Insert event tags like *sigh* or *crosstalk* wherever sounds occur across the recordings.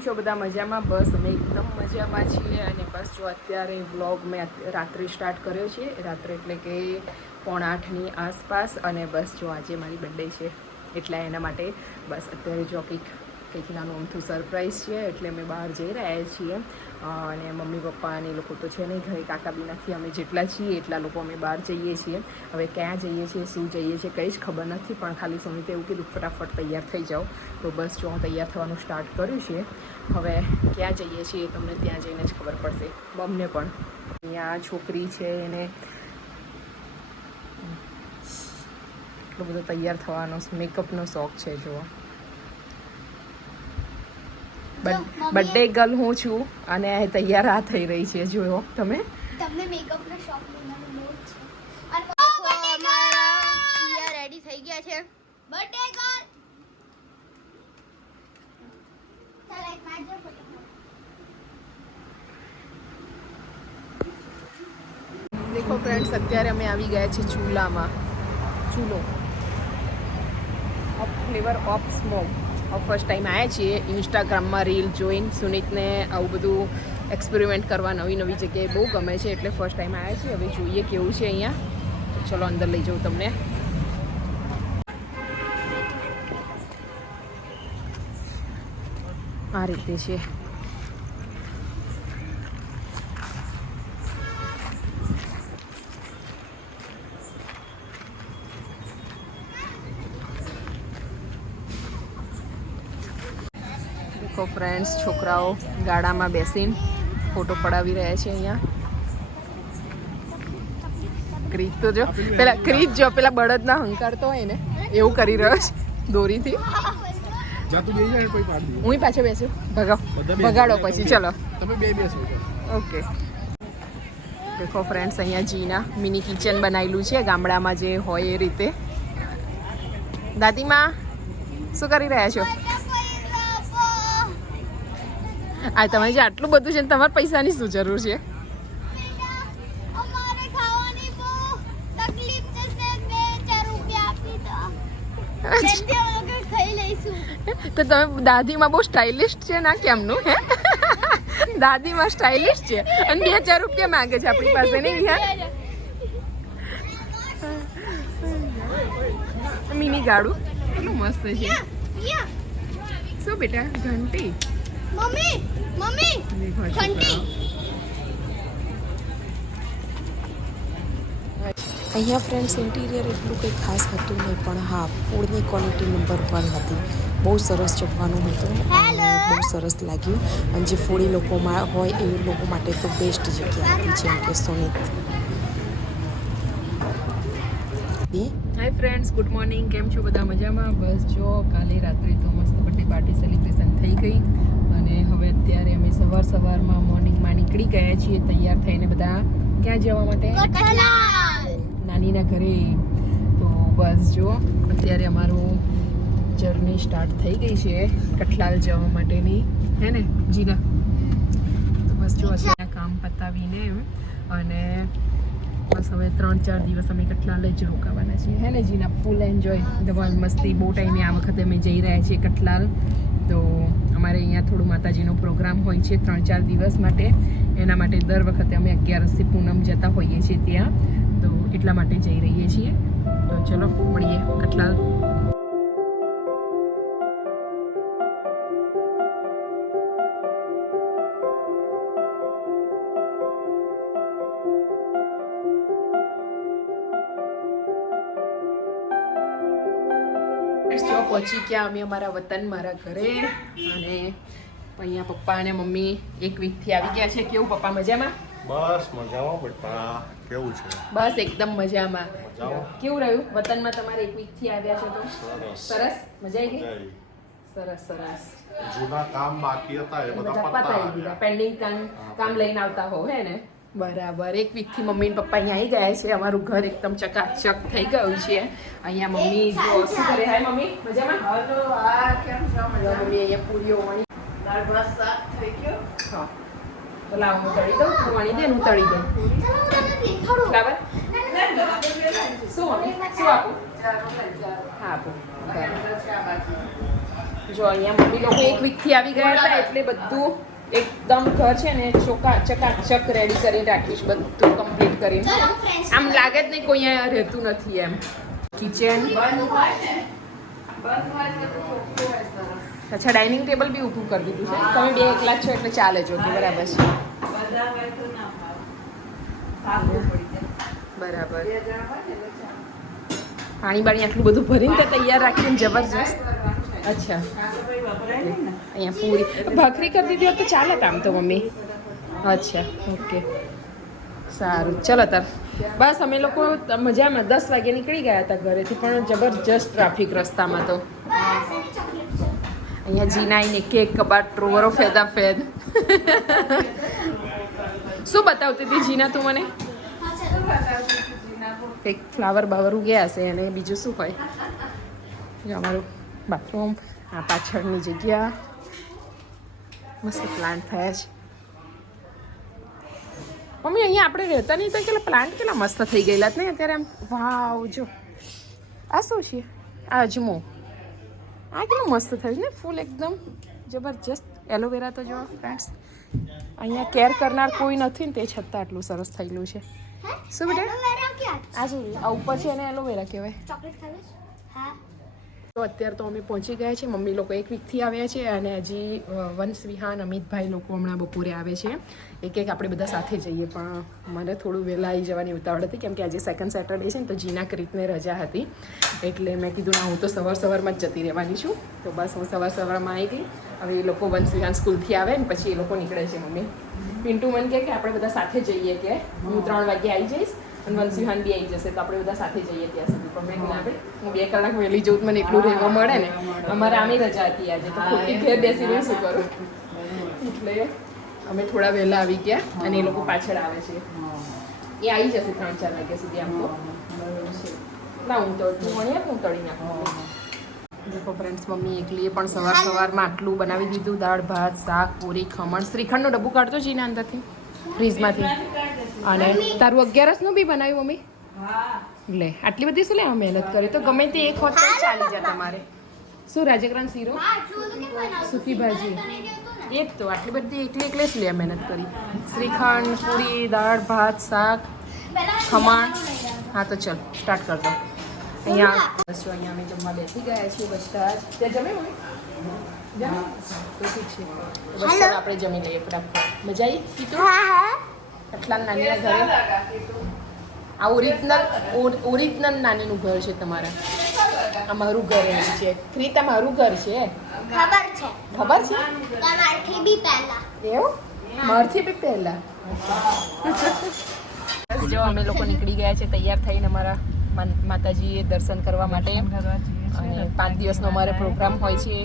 કેમ છો બધા મજામાં? બસ અમે એકદમ મજામાં છીએ અને બસ જો અત્યારે વ્લોગ મેં રાત્રે સ્ટાર્ટ કર્યો છે, રાત્રે એટલે કે પોણા આઠની આસપાસ અને બસ જો આજે મારી બર્થડે છે, એટલે એના માટે બસ અત્યારે જો કંઈક કંઈક નાનું અમથું સરપ્રાઈઝ છે, એટલે અમે બહાર જઈ રહ્યા છીએ. અને મમ્મી પપ્પા અને લોકો તો છે નહીં ઘરે, કાકા બી નથી, અમે જેટલા છીએ એટલા લોકો અમે બહાર જઈએ છીએ. હવે ક્યાં જઈએ છીએ, શું જઈએ છીએ, કંઈ જ ખબર નથી, પણ ખાલી સુમિતે એવું કીધું, ફટાફટ તૈયાર થઈ જાઓ. તો બસ જો હું તૈયાર થવાનું સ્ટાર્ટ કર્યું છે. હવે ક્યાં જઈએ છીએ તમને ત્યાં જઈને જ ખબર પડશે. બમને પણ. અહીંયા છોકરી છે એને એટલો બધો તૈયાર થવાનો મેકઅપનો શોખ છે, જુઓ. બર્થડે ગર્લ હું છું અને તૈયાર આ થઈ રહી છે જોયો તમે? તમને મેકઅપનો શોખ છે. રેડી થઈ ગયા છે. બર્થડે ગર્લ એક નાચો દેખો ફ્રેન્ડ્સ અત્યારે અમે આવી ગયા છીએ ચૂલામાં. ચૂલો. Of flavour of smoke first time આવ્યા છીએ. ઇન્સ્ટાગ્રામમાં રીલ જોઈને સુનિતને આવું બધું એક્સપેરિમેન્ટ કરવા નવી નવી જગ્યાએ બહુ ગમે છે, એટલે ફર્સ્ટ ટાઈમ આવ્યા છીએ. હવે જોઈએ કેવું છે અહીંયા. ચલો અંદર લઈ જાઉં તમને. આ રીતે છે. દેખો ફ્રેન્ડ્સ છોકરાઓ ગાડામાં બેસીને ફોટો પડાવી રહ્યા છે અહીંયા. ક્રીજ તો જો પેલા ક્રીજ જો પેલા બળદના હંકારતો હોય ને એવું કરી રહ્યો છે દોરીથી. તું બેસી હું પાછો બેસ્યો ભગાવ. ભગાડો પછી ચલો. તમે બે બેસો. ઓકે. દેખો ફ્રેન્ડ્સ અહીંયા જીના મિની કિચન બનાવેલું છે ગામડામાં જે હોય એ રીતે. દાદીમાં શું કરી રહ્યા છો? આ તમે જે આટલું બધું છે ને તમારે પૈસાની શું જરૂર છે? તો તમે દાદીમાં બહુ સ્ટાઇલિસ્ટ છે ના કેમનું હે? દાદીમાં સ્ટાઇલિસ્ટ છે અને બે હજાર રૂપિયા માંગે છે આપણી પાસે નહીં યાર મિની ગાડું. કેટલું મસ્ત છે. શું બેટા ઘંટી? મમ્મી મમ્મી ઘંટી. અહીંયા ફ્રેન્ડ્સ ઇન્ટિરિયર એટલું કંઈ ખાસ હતું નહીં પણ હા ફૂડની ક્વોલિટી નંબર વન હતી. બહુ સરસ જમવાનું હતું. અને બહુ સરસ લાગ્યું. અને જે ફૂડી લોકોમાં હોય એ લોકો માટે તો બેસ્ટ જગ્યા હતી જેમ કે Sunit hi friends good morning કેમ છો બધા? મજામાં? બસ જો કાલે રાત્રે તો મસ્ત બર્થડે પાર્ટી સેલિબ્રેશન થઈ ગઈ. અમે સવાર સવારમાં મોર્નિંગમાં નીકળી ગયા છીએ તૈયાર થઈને બધા. ક્યાં જવા માટે? નાનીના ઘરે. તો બસ જો અત્યારે અમારું જર્ની સ્ટાર્ટ થઈ ગઈ છે કઠલાલ જવા માટેની. હે ને જીના? તો બસ જો અત્યારે કામ પતાવીને અને બસ હવે ત્રણ ચાર દિવસ અમે કઠલાલ જ રોકાવાના છીએ. હે ને જીના? ફૂલ એન્જોય ધમાલ મસ્તી બહુ ટાઈમે આ વખતે અમે જઈ રહ્યા છીએ કઠલાલ. તો અમારે અહીંયા થોડું માતાજીનો પ્રોગ્રામ હોય છે ત્રણ ચાર દિવસ માટે. એના માટે દર વખતે અમે અગિયારસથી પૂનમ જતા હોઈએ છીએ ત્યાં. તો એટલા માટે જઈ રહીએ છીએ. તો ચલો, મળીએ. કઠલાલ. પહોંચી ગયા અમે અમારા વતન મારા ઘરે અને અહીંયા પપ્પા અને મમ્મી એક વીકથી આવી ગયા છે. કેવું પપ્પા મજામાં? બસ મજામાં પપ્પા. કેવું છે? બસ એકદમ મજામાં? કેવું રહ્યું? વતનમાં તમારે એક વીકથી આવ્યા છો તો? સરસ. મજા આવી ગઈ? સરસ સરસ. જૂના કામ બાકી હતા એ બધા પતાવી દીધા. પેન્ડિંગ કામ કામ લઈને આવતા હો હે ને? બરાબર. એક વીકથી મમ્મી પપ્પા અહીંયા આવી ગયા છે. અમારું ઘર એકદમ ચકાચક થઈ ગયું છે. અહીંયા મમ્મી જો શું કરે? Hi mummy. મજામાં? હલો આ કેમ છો? મમ્મી અહીંયા પૂરીઓ વણી. દાળ ભાત શાક થઈ ગયો. હા. તો લાવ હું તળી દઉં તું વણી દે હું તળી દઉં. બરાબર? શું શું આપું? હા આપું. જો અહીંયા મમ્મી લોકો એક વીકથી આવી ગયા હતા એટલે બધું એકદમ ઘર છે ને ચોકા ચકાચક રેડી કરી રાખીશ બધું કમ્પ્લીટ કરીને. આમ લાગે જ નહીં કોઈ અહીંયા રહેતું નથી એમ. કિચન અચ્છા ડાઇનિંગ ટેબલ બી ઊભું કરી દીધું છે. તમે બે એકલા છો એટલે ચાલે જો બરાબર છે. બરાબર. પાણી બાણી આટલું બધું ભરીને તૈયાર રાખીને જબરજસ્ત. અચ્છા. અહીંયા પૂરી. ભાખરી કરી દીધી હોત તો ચાલે આમ તો મમ્મી. અચ્છા ઓકે. સારું ચલો તાર. બસ અમે લોકો મજામાં દસ વાગે નીકળી ગયા હતા ઘરેથી પણ જબરજસ્ત ટ્રાફિક રસ્તામાં તો. અહીંયા જીનાઈને કેક કબાટ ટ્રોવરો ફેદા ફેદ. શું બતાવતી હતી જીના તું મને? કંઈક ફ્લાવર બાવર ઉગ્યા હશે અને બીજું શું હોય? અમારું બાથરૂમ આ પાછળની જગ્યા. મસ્ત પ્લાન્ટ થયા છે. મમ્મી અહીંયા આપણે રહેતા નહીં તો કેટલા પ્લાન્ટ કેટલા મસ્ત થઈ ગયેલા જ નહીં અત્યારે આમ. વાવ જો. આ શું છે? આ અજમો. આ કેટલું મસ્ત થયું ને ફૂલ એકદમ જબરજસ્ત. એલોવેરા તો જો ફ્રેન્ડ્સ અહીંયા કેર કરનાર કોઈ નથી ને તે છતાં આટલું સરસ થયેલું છે. શું બેટા? આ શું આ ઉપર છે એને એલોવેરા કહેવાય. ચોકલેટ ખાવી હા. તો અત્યારે તો અમે પહોંચી ગયા છે મમ્મી લોકો એક વીકથી આવ્યા છે અને હજી વંશ વિહાન અમિતભાઈ લોકો હમણાં બપોરે આવે છે. એક એક આપણે બધા સાથે જઈએ, પણ મને થોડું વહેલા આવી જવાની ઉતાવળ હતી, કેમ કે આજે સેકન્ડ સેટરડે છે ને, તો જીના રીતને રજા હતી. એટલે મેં કીધું, ના, હું તો સવાર સવારમાં જ જતી રહેવાની છું. તો બસ હું સવાર સવારમાં આવી ગઈ. હવે એ લોકો વંશ વિહાન સ્કૂલથી આવે ને, પછી એ લોકો નીકળે છે મમ્મી. પિન્ટુ મને કહે કે આપણે બધા સાથે જઈએ કે હું ત્રણ વાગે આવી જઈશ. અને વંશીહાન બી આવી જશે તો આપણે બધા સાથે જઈએ ત્યાં સુધી. પણ મેં આપણે હું બે કલાક વહેલી જઉં મને એટલું રહેવા મળે ને. અમારે આમી રજા હતી આજે તો ખોટી ઘેર બેસીને શું કરું? એટલે અમે થોડા વહેલા આવી ગયા અને એ લોકો પાછળ આવે છે. એ આવી જશે ત્રણ ચાર વાગ્યા સુધી આમ તો. છે. ના હું તો તું વણ્યા હું તળી નાખું. દેખો ફ્રેન્ડ્સ મમ્મી એકલીએ પણ સવાર સવારમાં આટલું બનાવી દીધું દાળ ભાત શાક પૂરી ખમણ. શ્રીખંડનું ડબ્બો કાઢતો જીના અંદરથી ફ્રીજમાંથી અને તારું અગિયારસનું બી બનાવ્યું મમ્મી? લે આટલી બધી શું લે મહેનત કરી? તો ગમે તે એક હોત ચાલી જાય તમારે. શું રાજગરાન શીરો? સૂકી ભાજી. એ જ તો આટલી બધી એકલી એકલે જ લે મહેનત કરી. શ્રીખંડ પૂરી દાળ ભાત શાક ખમણ. હા તો ચલ સ્ટાર્ટ કર દો. અહીંયા બસ અહીંયા અમે જમવા બેસી ગયા છીએ બધા જ. ત્યાં જમે તો ઠીક છે. બસ આપણે જમી લઈએ ફટાફટ. મજા આવી કીધું હા હા. આટલા નાનીના ઘરે? આ ઓરિજિનલ ઓરિજિનલ નાનીનું ઘર છે તમારા. આ મારું ઘર એમ છે. ક્રિત મારું ઘર છે? ખબર છે. ખબર છે? તમારથી બી પહેલા. એવું? મારથી બી પહેલા? બસ જો અમે લોકો નીકળી ગયા છે તૈયાર થઈને અમારા માતાજીએ દર્શન કરવા માટે. અને પાંચ દિવસનો અમારે પ્રોગ્રામ હોય છે.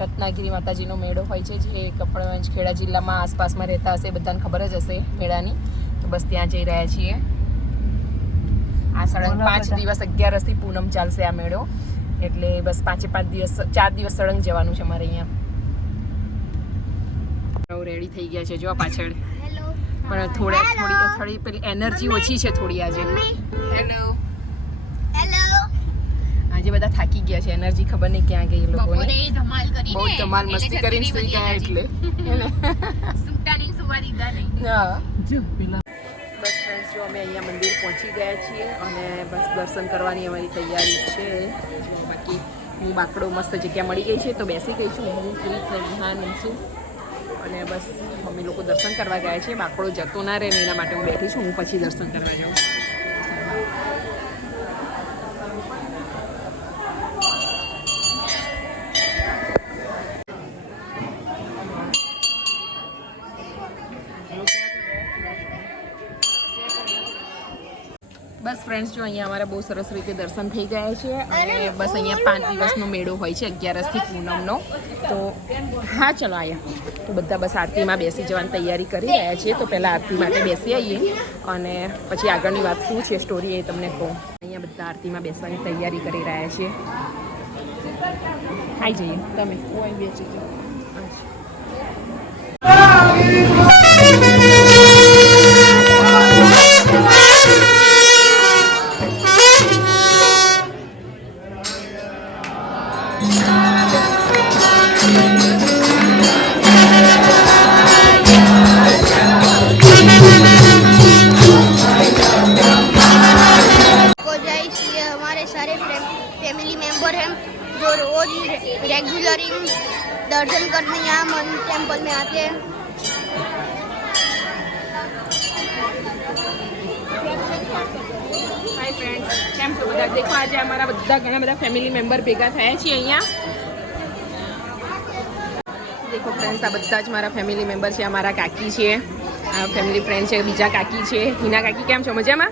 રત્નાગીરી માતાજીનો મેળો હોય છે જે કપડવંજ ખેડા જિલ્લામાં આસપાસમાં રહેતા હશે બધાને ખબર જ હશે મેળાની. તો બસ ત્યાં જઈ રહ્યા છીએ. આ સળંગ પાંચ દિવસ અગિયારસથી પૂનમ ચાલશે આ મેળો. એટલે બસ પાંચે પાંચ દિવસ ચાર દિવસ સળંગ જવાનું છે અમારે અહીંયા. રેડી થઈ ગયા છે જો આ પાછળ. પણ થોડા થોડી થોડી પેલી એનર્જી ઓછી છે થોડી આજે. હેલો હેલો આજે બધા થાકી ગયા છે એનર્જી ખબર નહીં ક્યાં ગઈ લોકોની. ધમાલ કરી બહુ ધમાલ મસ્તી કરીને સુઈ ગયા એટલે. સુતા નહીં સુવા દીધા નહીં. હા. બસ ફ્રેન્ડ્સ જો અમે અહીંયા મંદિર પહોંચી ગયા છીએ અને બસ દર્શન કરવાની અમારી તૈયારી છે. જો બાકી હું બાકડો મસ્ત જગ્યા મળી ગઈ છે તો બેસી ગઈ છું. હું ક્રીત ને વિહાન છું. અને બસ મમ્મી લોકો દર્શન કરવા ગયા છે બાકડો જતો ના રહે ને એના માટે હું બેઠી છું. હું પછી દર્શન કરવા જાઉં. બસ ફ્રેન્ડ્સ જો અહીંયા અમારા બહુ સરસ રીતે દર્શન થઈ ગયા છે અને બસ અહીંયા પાંચ દિવસનો મેળો હોય છે અગિયારસથી પૂનમનો. તો હા ચલો અહીંયા તો બધા બસ આરતીમાં બેસી જવાની તૈયારી કરી રહ્યા છીએ તો પહેલાં આરતી માટે બેસી આવીએ અને પછી આગળની વાત શું છે સ્ટોરી એ તમને કહું. અહીંયા બધા આરતીમાં બેસવાની તૈયારી કરી રહ્યા છીએ ખાઈ જઈએ. તમે. કોઈ બેસી હાય ફ્રેન્ડ્સ કેમ છો બધા? દેખો, આજે અમારા બધા ઘણા બધા ફેમિલી મેમ્બર ભેગા થયા છે અહીંયા. દેખો ફ્રેન્ડ્સ આ બધા જ મારા ફેમિલી મેમ્બર છે, અમારા કાકી છે, આ ફેમિલી ફ્રેન્ડ છે, બીજા કાકી છે. હિના કાકી, કેમ છો? મજામાં?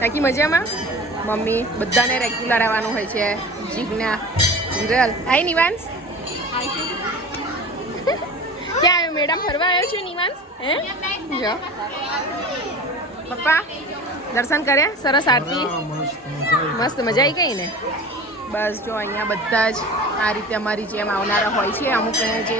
કાકી, મજામાં? મમ્મી, બધાને રેગ્યુલર આવવાનું હોય છે. જીજ્ઞા હિરલ હાય નિવાંશ મેડમ ફરવા આવ્યો છે નિવાંશ હે? જો. પપ્પા દર્શન કર્યા? સરસ આરતી? મસ્ત મજા આવી. ગઈ ને? બસ જો અહીંયા બધા જ આ રીતે અમારી જેમ આવનારા હોય છે. અમુક જે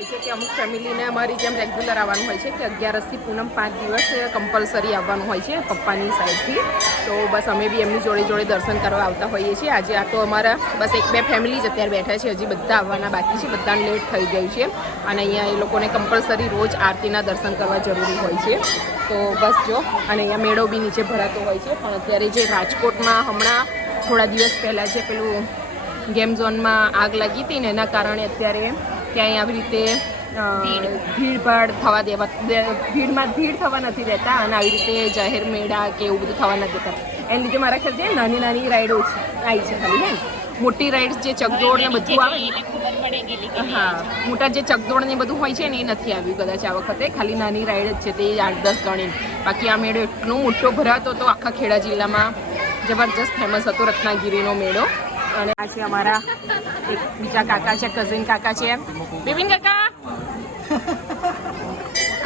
હોય છે કે અમુક ફેમિલીને અમારી જેમ રેગ્યુલર આવવાનું હોય છે કે અગિયારસથી પૂનમ પાંચ દિવસ કમ્પલસરી આવવાનું હોય છે પપ્પાની સાઈડથી. તો બસ અમે બી એમની જોડે જોડે દર્શન કરવા આવતા હોઈએ છીએ. આજે આ તો અમારા બસ એક બે ફેમિલી જ અત્યારે બેઠા છે. હજી બધા આવવાના બાકી છે. બધાને લેટ થઈ ગયું છે. અને અહીંયા એ લોકોને કમ્પલસરી રોજ આરતીના દર્શન કરવા જરૂરી હોય છે. તો બસ જો, અને અહીંયા મેળો બી નીચે ભરાતો હોય છે. પણ અત્યારે જે રાજકોટમાં હમણાં થોડા દિવસ પહેલાં જે પેલું ગેમ ઝોનમાં આગ લાગી હતી ને એના કારણે અત્યારે ક્યાંય આવી રીતે ભીડભાડ થવા દેવા ભીડમાં ભીડ થવા નથી દેતા અને આવી રીતે જાહેર મેળા કે એવું બધું થવા નથી દેતા. એને લીધે મારા ખ્યાલથી નાની નાની રાઈડો આવી છે ખાલી હે મોટી રાઈડ્સ જે ચકદોડ ને બધું આવે હા મોટા જે ચકદોડ ને બધું હોય છે ને એ નથી આવ્યું કદાચ આ વખતે. ખાલી નાની રાઈડ જ છે તે આઠ દસ ગણી બાકી આ મેળો એટલો મોટો ભરાતો હતો આખા ખેડા જિલ્લામાં. જબરજસ્ત ફેમસ હતો રત્નાગીરીનો મેળો. અને આ છે અમારા એક બીજા કાકા છે કઝિન કાકા છે બિપિન કાકા?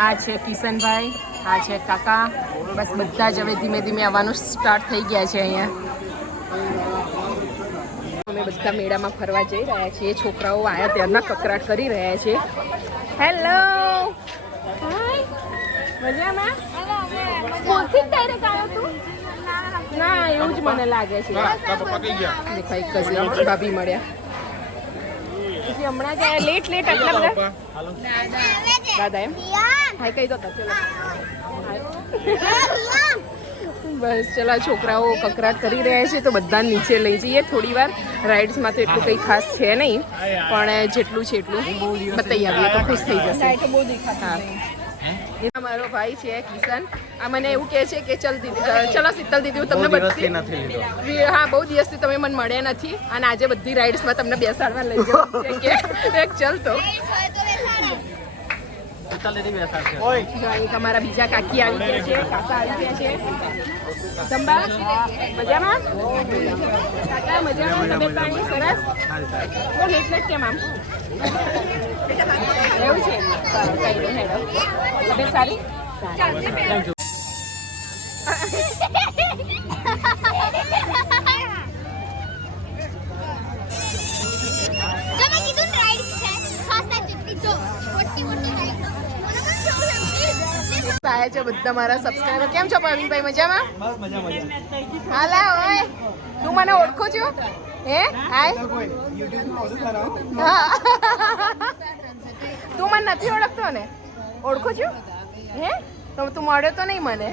આ છે કિશનભાઈ આ છે કાકા. બસ બધા જ હવે ધીમે ધીમે આવવાનું સ્ટાર્ટ થઈ ગયા છે અહીંયા. અમે બધા મેળામાં ફરવા જઈ રહ્યા છીએ. છોકરાઓ આયા ત્યારના કકરાટ કરી રહ્યા છે. હેલો મજામાં? ના એવું જ મને લાગે છે. ભાઈ કઝિન ભાભી મળ્યા. પછી હમણાં ગયા લેટ લેટ આટલા બધા. દાદા એમ? હા કહી દો ચલો. બસ ચલા છોકરાઓ કકરાટ કરી રહ્યા છે તો બધા નીચે લઈ જઈએ થોડી વાર. રાઇડ્સમાં તો એટલું કંઈ ખાસ છે નહીં. પણ જેટલું છે એટલું બતાવી આવીએ તો ખુશ થઈ જશે. હા. એ મારો ભાઈ છે કિશન. આ મને એવું કહે છે કે ચલ દીદી ચલો શીતલ દીદી હું તમને બધી હા બહુ દિવસથી તમે મને મળ્યા નથી. અને આજે બધી રાઇડ્સમાં તમને બેસાડવા લઈ જવું *laughs* કે એક ચલ તો. તમારા બીજા કાકી આવી ગયા છે કાકા આવી ગયા છે. ચંબા મજામાં? કાકા મજામાં? તમે પાણી સરસ? બહુ લેટ લેટ કેમ આમ? એવું છે તબિયત સારી રાઈડ છે બધા મારા સબસ્ક્રાઈબર કેમ છો પ્રવીણભાઈ મજામાં. હાલા ઓય. તું મને ઓળખું છું? હે? હાય. તું મને નથી ઓળખતો ને? ઓળખું છું? હે? તો તું મળ્યો તો નહીં મને?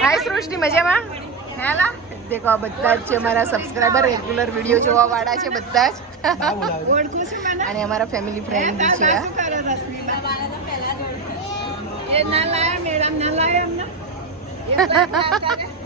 હાય સૃષ્ટિ મજામાં? હેલા? દેખો આ બધા જ છે મારા સબસ્ક્રાઈબર રેગ્યુલર વીડિયો જોવા વાળા છે બધા જ. અને અમારા ફેમિલી ફ્રેન્ડ બી છે આ.